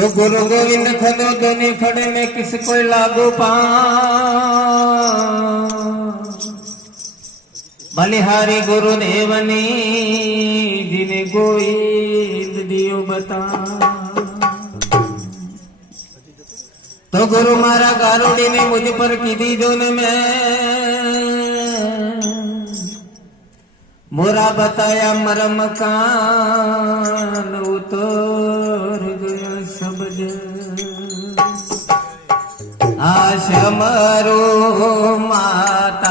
तो गुरु गोविंद खदो दोनी फड़े में किस कोई लागू पा बलिहारी गुरुदेवनी जिने गोविंद दियो बता तो गुरु मारा गारुड़ी ने मुझ पर कीधी जो ने मैं मोरा बताया मरम कान उतर गया આશમરો માતા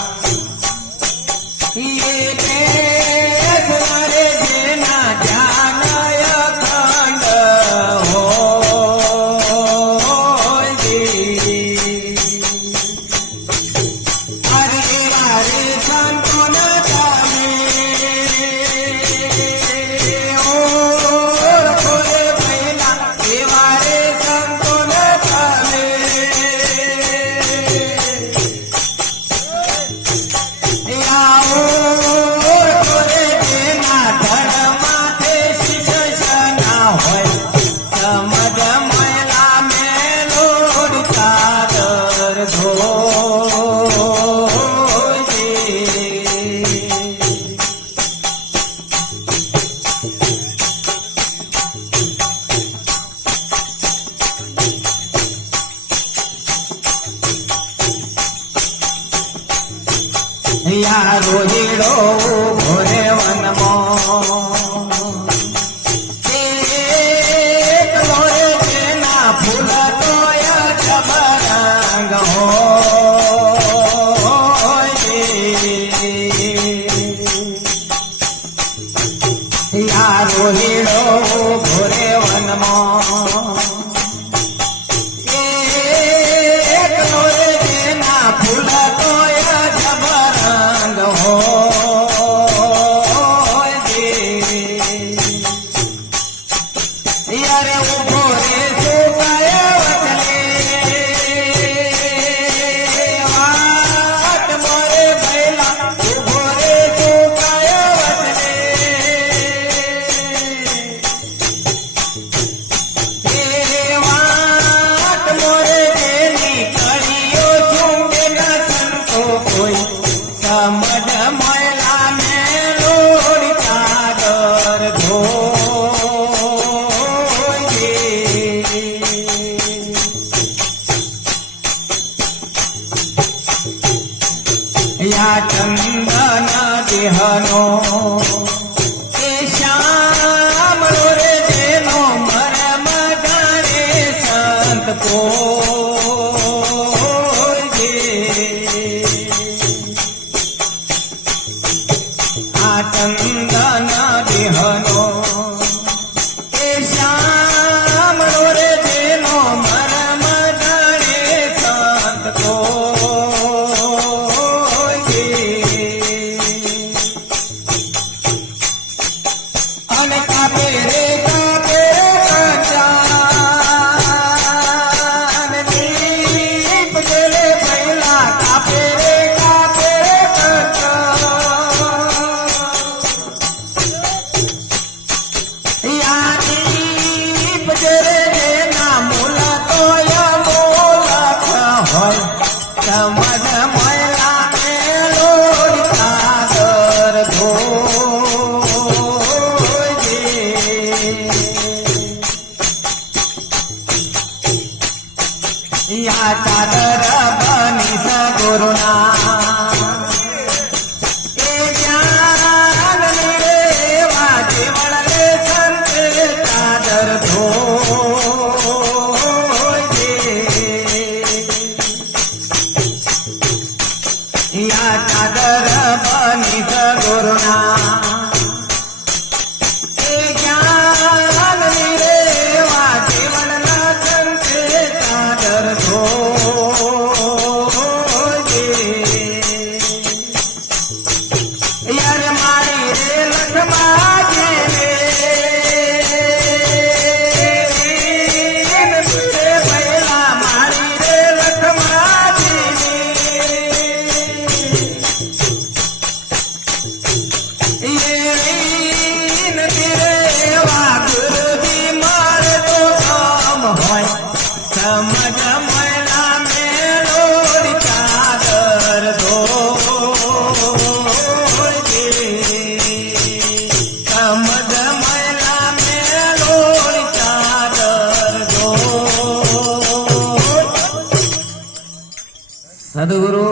યારો હીરો ભોરે વનમાં. 我 ಗುರು